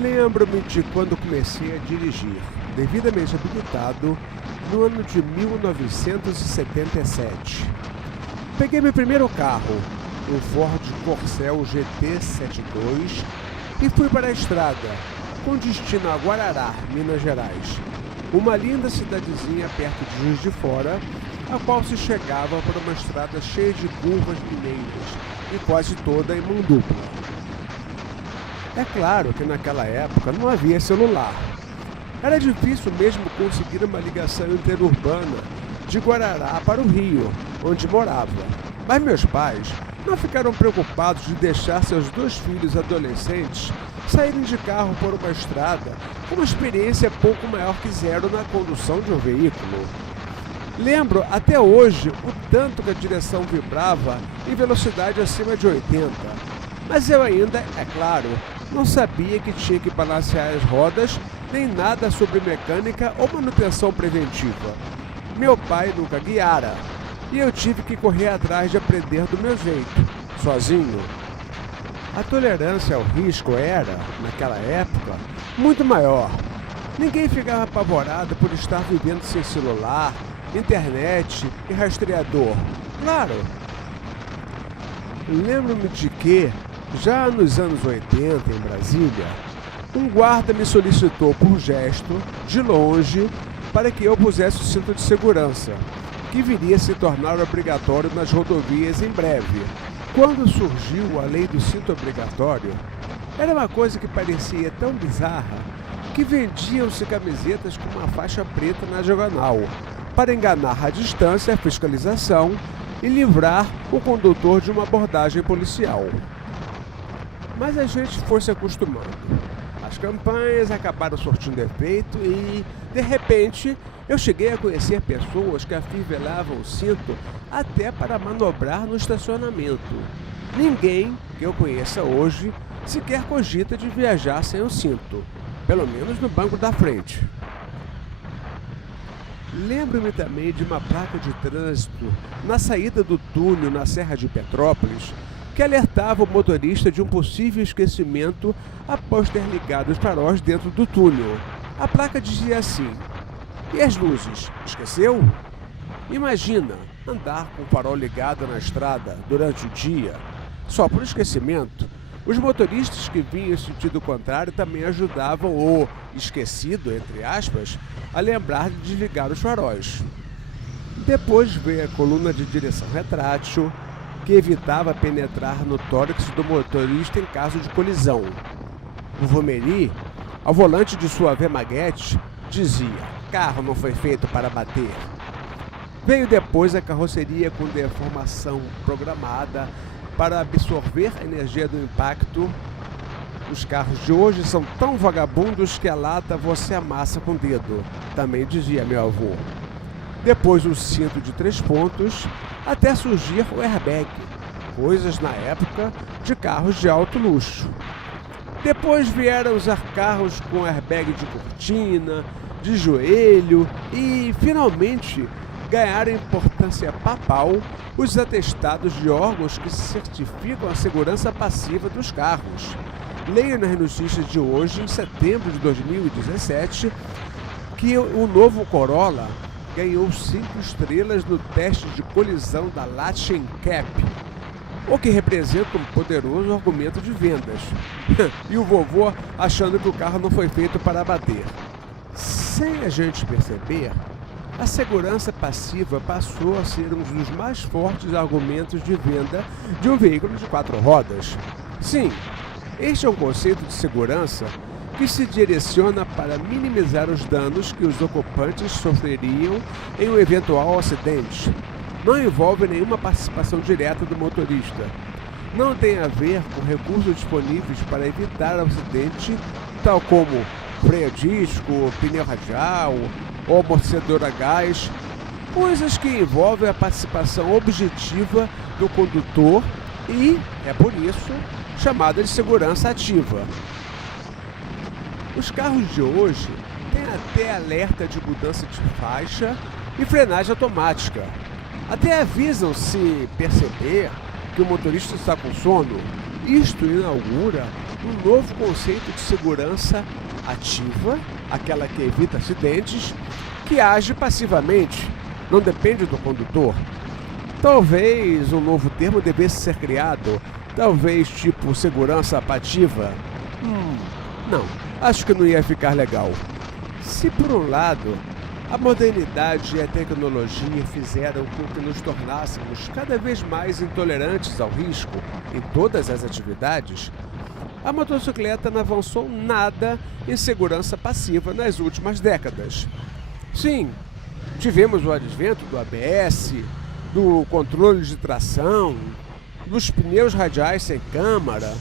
Lembro-me de quando comecei a dirigir, devidamente habilitado, no ano de 1977. Peguei meu primeiro carro, um Ford Corcel GT72, e fui para a estrada, com destino a Guarará, Minas Gerais, uma linda cidadezinha perto de Juiz de Fora, a qual se chegava por uma estrada cheia de curvas mineiras e quase toda em mão dupla. É claro que naquela época não havia celular. Era difícil mesmo conseguir uma ligação interurbana de Guarará para o Rio, onde morava. Mas meus pais não ficaram preocupados de deixar seus dois filhos adolescentes saírem de carro por uma estrada com uma experiência pouco maior que zero na condução de um veículo. Lembro até hoje o tanto que a direção vibrava em velocidade acima de 80. Mas eu ainda, é claro, não sabia que tinha que balancear as rodas, nem nada sobre mecânica ou manutenção preventiva. Meu pai nunca guiara, e eu tive que correr atrás de aprender do meu jeito, sozinho. A tolerância ao risco era, naquela época, muito maior. Ninguém ficava apavorado por estar vivendo sem celular, internet e rastreador. Claro! Lembro-me de que, já nos anos 80, em Brasília, um guarda me solicitou por gesto, de longe, para que eu pusesse o cinto de segurança, que viria a se tornar obrigatório nas rodovias em breve. Quando surgiu a lei do cinto obrigatório, era uma coisa que parecia tão bizarra que vendiam-se camisetas com uma faixa preta na diagonal, para enganar à distância a fiscalização e livrar o condutor de uma abordagem policial. Mas a gente foi se acostumando. As campanhas acabaram surtindo efeito e, de repente, eu cheguei a conhecer pessoas que afivelavam o cinto até para manobrar no estacionamento. Ninguém que eu conheça hoje sequer cogita de viajar sem o cinto, pelo menos no banco da frente. Lembro-me também de uma placa de trânsito na saída do túnel na Serra de Petrópolis que alertava o motorista de um possível esquecimento após ter ligado os faróis dentro do túnel. A placa dizia assim: "E as luzes? Esqueceu?" Imagina andar com o farol ligado na estrada durante o dia, só por esquecimento. Os motoristas que vinham em sentido contrário também ajudavam o esquecido, entre aspas, a lembrar de desligar os faróis. Depois veio a coluna de direção retrátil, que evitava penetrar no tórax do motorista em caso de colisão. O Vomeri, ao volante de sua Vemaguete, dizia: "Carro não foi feito para bater." Veio depois a carroceria com deformação programada para absorver a energia do impacto. "Os carros de hoje são tão vagabundos que a lata você amassa com o dedo", também dizia meu avô. Depois o cinto de 3 pontos, até surgir o airbag, coisas na época de carros de alto luxo. Depois vieram os carros com airbag de cortina, de joelho e, finalmente, ganharam importância papal os atestados de órgãos que certificam a segurança passiva dos carros. Leio nas notícias de hoje, em setembro de 2017, que o novo Corolla ganhou 5 estrelas no teste de colisão da Latin Cap, o que representa um poderoso argumento de vendas. E o vovô achando que o carro não foi feito para bater. Sem a gente perceber, a segurança passiva passou a ser um dos mais fortes argumentos de venda de um veículo de 4 rodas. Sim, este é um conceito de segurança que se direciona para minimizar os danos que os ocupantes sofreriam em um eventual acidente. Não envolve nenhuma participação direta do motorista. Não tem a ver com recursos disponíveis para evitar o acidente, tal como freio a disco, pneu radial ou amortecedor a gás, coisas que envolvem a participação objetiva do condutor e, é por isso, chamada de segurança ativa. Os carros de hoje têm até alerta de mudança de faixa e frenagem automática. Até avisam se perceber que o motorista está com sono. Isto inaugura um novo conceito de segurança ativa, aquela que evita acidentes, que age passivamente, não depende do condutor. Talvez um novo termo devesse ser criado, talvez tipo segurança passiva. Não, acho que não ia ficar legal. Se por um lado a modernidade e a tecnologia fizeram com que nos tornássemos cada vez mais intolerantes ao risco em todas as atividades, a motocicleta não avançou nada em segurança passiva nas últimas décadas. Sim, tivemos o advento do ABS, do controle de tração, dos pneus radiais sem câmara,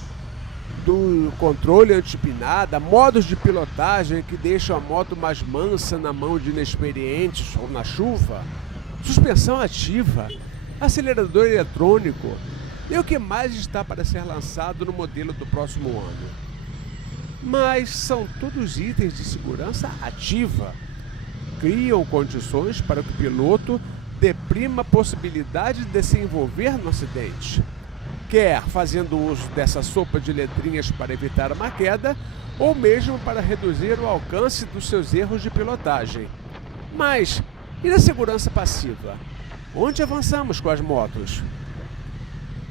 do controle antipinada, modos de pilotagem que deixam a moto mais mansa na mão de inexperientes ou na chuva, suspensão ativa, acelerador eletrônico e o que mais está para ser lançado no modelo do próximo ano. Mas são todos itens de segurança ativa. Criam condições para que o piloto deprima a possibilidade de se envolver no acidente, quer fazendo uso dessa sopa de letrinhas para evitar uma queda, ou mesmo para reduzir o alcance dos seus erros de pilotagem. Mas, e na segurança passiva? Onde avançamos com as motos?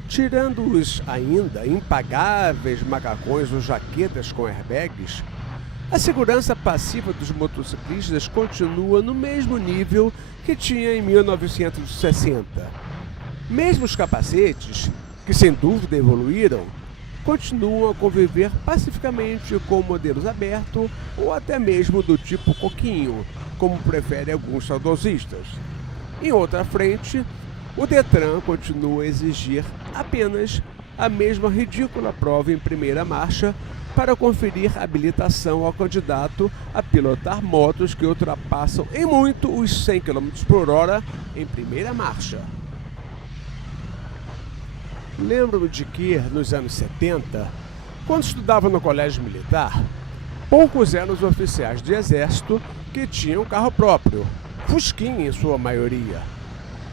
Tirando os ainda impagáveis macacões ou jaquetas com airbags, a segurança passiva dos motociclistas continua no mesmo nível que tinha em 1960. Mesmo os capacetes, que sem dúvida evoluíram, continuam a conviver pacificamente com modelos abertos ou até mesmo do tipo coquinho, como preferem alguns saudosistas. Em outra frente, o Detran continua a exigir apenas a mesma ridícula prova em primeira marcha para conferir habilitação ao candidato a pilotar motos que ultrapassam em muito os 100 km por hora em primeira marcha. Lembro-me de que, nos anos 70, quando estudava no colégio militar, poucos eram os oficiais de exército que tinham carro próprio, fusquinha em sua maioria.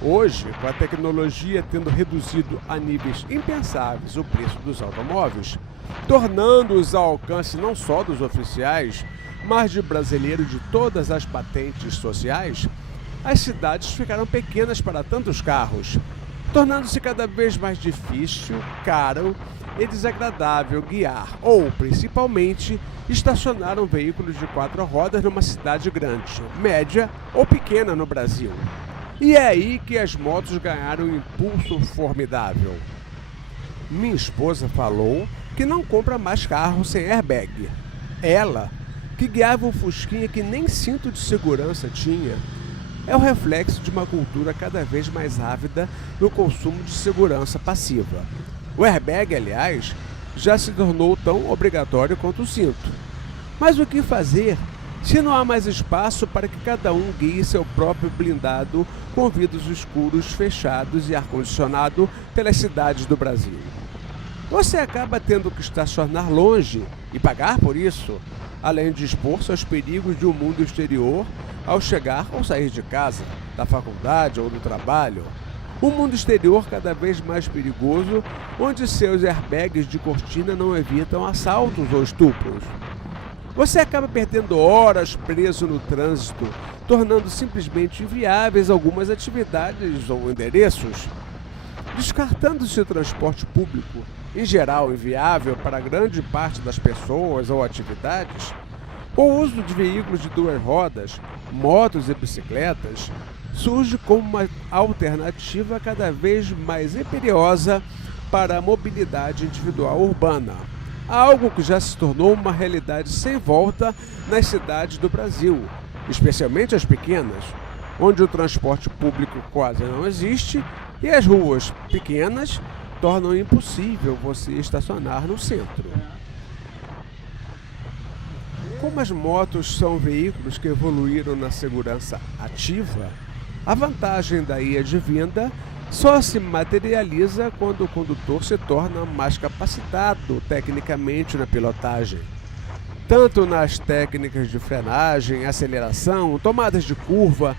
Hoje, com a tecnologia tendo reduzido a níveis impensáveis o preço dos automóveis, tornando-os ao alcance não só dos oficiais, mas de brasileiros de todas as patentes sociais, as cidades ficaram pequenas para tantos carros, tornando-se cada vez mais difícil, caro e desagradável guiar ou, principalmente, estacionar um veículo de 4 rodas numa cidade grande, média ou pequena no Brasil. E é aí que as motos ganharam um impulso formidável. Minha esposa falou que não compra mais carro sem airbag. Ela, que guiava um fusquinha que nem cinto de segurança tinha, é o reflexo de uma cultura cada vez mais ávida no consumo de segurança passiva. O airbag, aliás, já se tornou tão obrigatório quanto o cinto. Mas o que fazer se não há mais espaço para que cada um guie seu próprio blindado com vidros escuros, fechados e ar-condicionado pelas cidades do Brasil? Você acaba tendo que estacionar longe e pagar por isso, além de expor-se aos perigos de um mundo exterior ao chegar ou sair de casa, da faculdade ou do trabalho. Um mundo exterior cada vez mais perigoso, onde seus airbags de cortina não evitam assaltos ou estupros. Você acaba perdendo horas preso no trânsito, tornando simplesmente inviáveis algumas atividades ou endereços. Descartando-se o transporte público, em geral inviável para grande parte das pessoas ou atividades, o uso de veículos de 2 rodas, motos e bicicletas, surge como uma alternativa cada vez mais imperiosa para a mobilidade individual urbana, algo que já se tornou uma realidade sem volta nas cidades do Brasil, especialmente as pequenas, onde o transporte público quase não existe e as ruas pequenas tornam impossível você estacionar no centro. Como as motos são veículos que evoluíram na segurança ativa, a vantagem daí advinda só se materializa quando o condutor se torna mais capacitado tecnicamente na pilotagem. Tanto nas técnicas de frenagem, aceleração, tomadas de curva,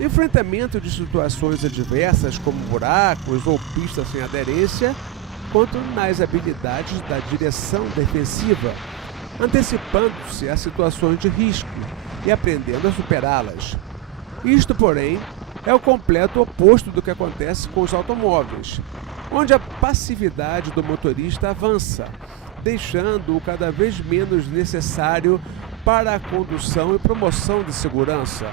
enfrentamento de situações adversas como buracos ou pistas sem aderência, quanto nas habilidades da direção defensiva, antecipando-se a situações de risco e aprendendo a superá-las. Isto, porém, é o completo oposto do que acontece com os automóveis, onde a passividade do motorista avança, deixando-o cada vez menos necessário para a condução e promoção de segurança,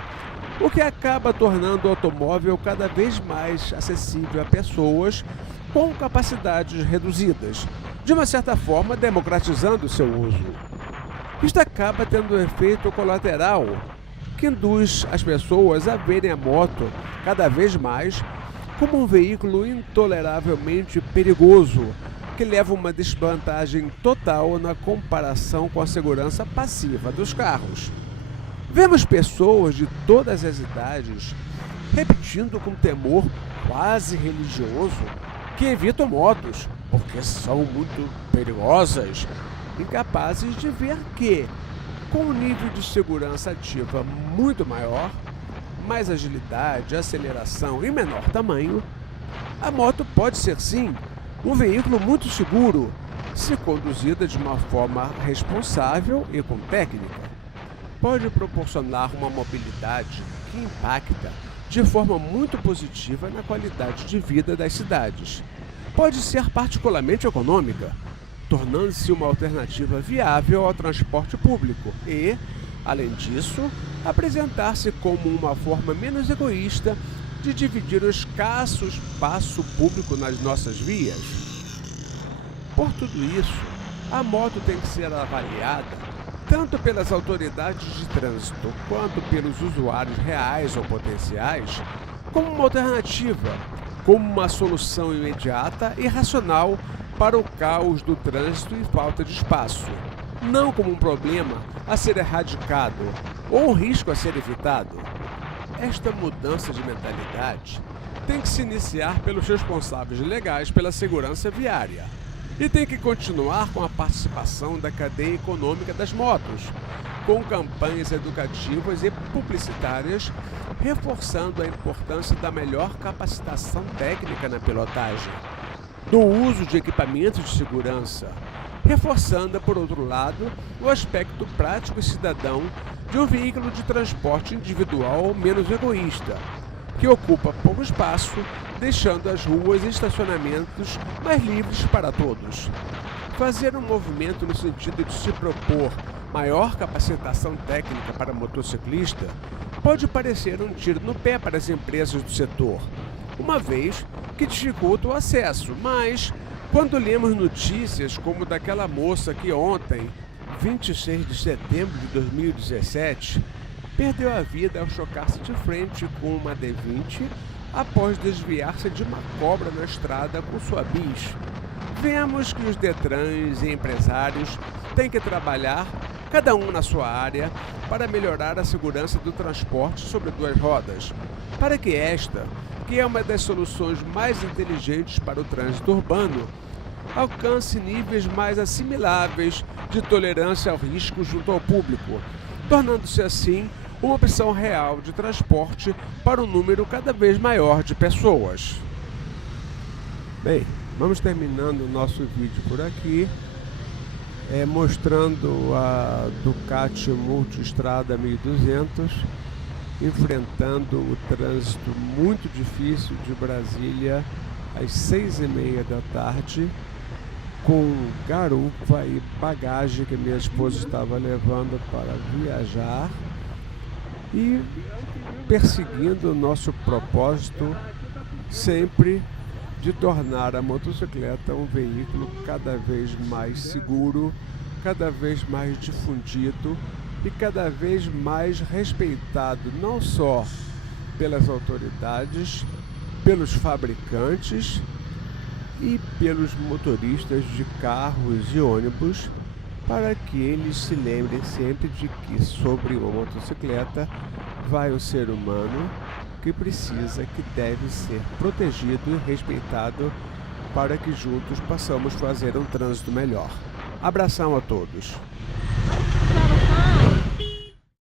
o que acaba tornando o automóvel cada vez mais acessível a pessoas com capacidades reduzidas, de uma certa forma democratizando seu uso. Isto acaba tendo um efeito colateral que induz as pessoas a verem a moto cada vez mais como um veículo intoleravelmente perigoso, que leva uma desvantagem total na comparação com a segurança passiva dos carros. Vemos pessoas de todas as idades repetindo com temor quase religioso que evitam motos porque são muito perigosas, incapazes de ver que, com um nível de segurança ativa muito maior, mais agilidade, aceleração e menor tamanho, a moto pode ser sim um veículo muito seguro, se conduzida de uma forma responsável e com técnica. Pode proporcionar uma mobilidade que impacta de forma muito positiva na qualidade de vida das cidades. Pode ser particularmente econômica, tornando-se uma alternativa viável ao transporte público e, além disso, apresentar-se como uma forma menos egoísta de dividir o escasso espaço público nas nossas vias. Por tudo isso, a moto tem que ser avaliada tanto pelas autoridades de trânsito quanto pelos usuários reais ou potenciais como uma alternativa, como uma solução imediata e racional para o caos do trânsito e falta de espaço, não como um problema a ser erradicado ou um risco a ser evitado. Esta mudança de mentalidade tem que se iniciar pelos responsáveis legais pela segurança viária e tem que continuar com a participação da cadeia econômica das motos, com campanhas educativas e publicitárias, reforçando a importância da melhor capacitação técnica na pilotagem, do uso de equipamentos de segurança, reforçando, por outro lado, o aspecto prático e cidadão de um veículo de transporte individual menos egoísta, que ocupa pouco espaço, deixando as ruas e estacionamentos mais livres para todos. Fazer um movimento no sentido de se propor maior capacitação técnica para motociclista pode parecer um tiro no pé para as empresas do setor, uma vez que dificulta o acesso, mas quando lemos notícias como daquela moça que ontem, 26 de setembro de 2017, perdeu a vida ao chocar-se de frente com uma D20 após desviar-se de uma cobra na estrada com sua bis, vemos que os Detrans e empresários têm que trabalhar, cada um na sua área, para melhorar a segurança do transporte sobre duas rodas, para que esta, que é uma das soluções mais inteligentes para o trânsito urbano, alcance níveis mais assimiláveis de tolerância ao risco junto ao público, tornando-se assim uma opção real de transporte para um número cada vez maior de pessoas. Bem, vamos terminando o nosso vídeo por aqui, mostrando a Ducati Multistrada 1200 enfrentando o trânsito muito difícil de Brasília às 6h30 da tarde, com garupa e bagagem que minha esposa estava levando para viajar e perseguindo o nosso propósito sempre de tornar a motocicleta um veículo cada vez mais seguro, cada vez mais difundido e cada vez mais respeitado não só pelas autoridades, pelos fabricantes e pelos motoristas de carros e ônibus, para que eles se lembrem sempre de que sobre uma motocicleta vai o ser humano que precisa, que deve ser protegido e respeitado para que juntos possamos fazer um trânsito melhor. Abração a todos!